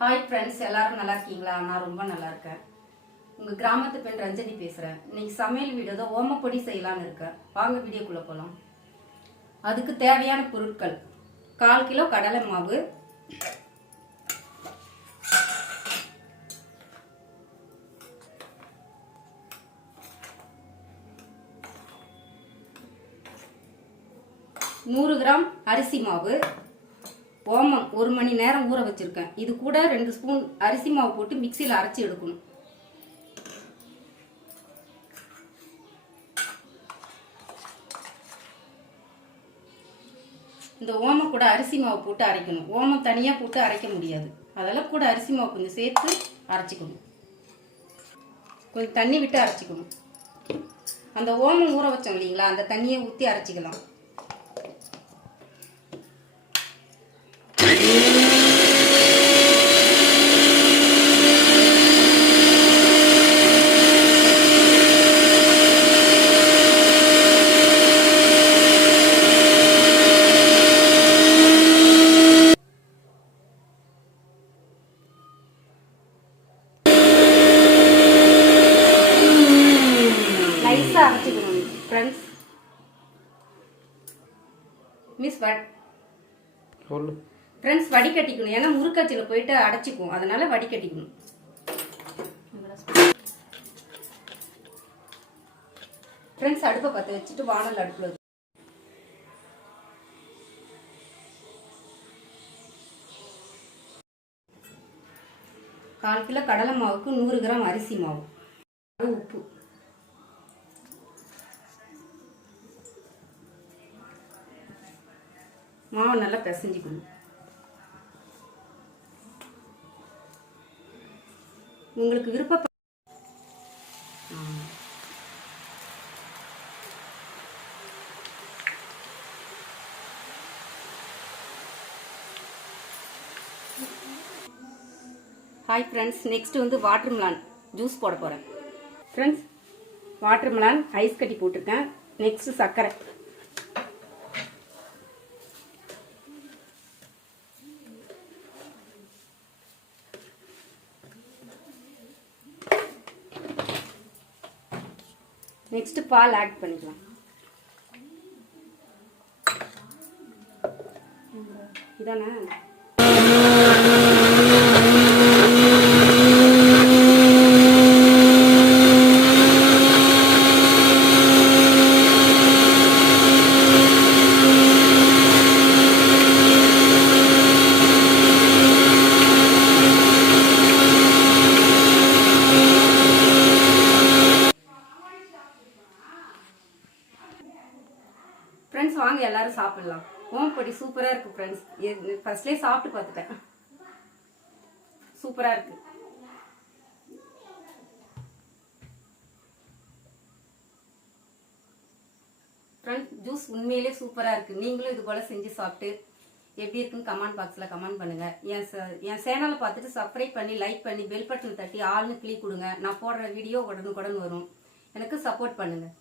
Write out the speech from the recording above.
Hi friends, எல்லாரும் நல்லா இருக்கீங்களா? நான் ரொம்ப நல்லா இருக்கேன். உங்கள் கிராமத்து பெண் ரஞ்சனி பேசுகிறேன். இன்னைக்கு சமையல் வீடியோ தான் ஓமப்பொடி செய்யலான்னு இருக்கேன். வாங்க வீடியோக்குள்ளே போகலாம். அதுக்கு தேவையான பொருட்கள்: 1/4 கிலோ கடலை மாவு, 100 கிராம் அரிசி மாவு, ஓமம் 1 மணி நேரம் ஊற வச்சிருக்கேன். இது கூட 2 ஸ்பூன் அரிசி மாவு போட்டு மிக்சியில் அரைச்சி எடுக்கணும். இந்த ஓமம் கூட அரிசி மாவு போட்டு அரைக்கணும். ஓமம் தனியாக போட்டு அரைக்க முடியாது, அதெல்லாம் கூட அரிசி மாவு கொஞ்சம் சேர்த்து அரைச்சிக்கணும். கொஞ்சம் தண்ணி விட்டு அரைச்சிக்கணும். அந்த ஓமம் ஊற வச்சோம் இல்லைங்களா, அந்த தண்ணியை ஊற்றி அரைச்சிக்கலாம். அரைச்சிக்கணும் ஃப்ரெண்ட்ஸ். ஃப்ரெண்ட்ஸ் வடிகட்டிக்கணும், ஏன்னா முறுக்காச்சியில் போயிட்டு அடைச்சிக்கும், அதனால வடிகட்டிக்கணும். ஃப்ரெண்ட்ஸ் அடுப்பை பற்ற வச்சுட்டு வானல் அடுப்பில் 1/4 கிலோ கடலை மாவுக்கு 100 கிராம் அரிசி மாவு, உப்பு, மாவு நல்லா பிசைஞ்சிக்கணும். உங்களுக்கு விருப்ப ஹாய் ஃப்ரெண்ட்ஸ், நெக்ஸ்ட் வந்து வாட்டர்மெலான் ஜூஸ் போட போகிறேன். ஃப்ரெண்ட்ஸ் வாட்டர்மெலான் ஐஸ் கட்டி போட்டிருக்கேன். நெக்ஸ்ட் சர்க்கரை, நெக்ஸ்ட் பால் ஆட் பண்ணிக்கலாம். இதானே ஃப்ரெண்ட்ஸ், வாங்க எல்லாரும் சாப்பிடலாம். ஓமப்பொடி சூப்பராக இருக்குது ஃப்ரெண்ட்ஸ். ஃபர்ஸ்ட்லேயே சாப்பிட்டு பார்த்துட்டேன், சூப்பராக இருக்குது. ஃப்ரெண்ட்ஸ் ஜூஸ் உண்மையிலே சூப்பராக இருக்குது. நீங்களும் இது போல் செஞ்சு சாப்பிட்டு எப்படி இருக்குன்னு கமெண்ட் பாக்ஸில் கமெண்ட் பண்ணுங்கள். என் சேனலை பார்த்துட்டு சப்ஸ்கிரைப் பண்ணி லைக் பண்ணி பெல் பட்டன் தட்டி ஆள்னு கிளிக் கொடுங்க. நான் போடுற வீடியோ உடனுக்குடன் வரும். எனக்கு சப்போர்ட் பண்ணுங்கள்.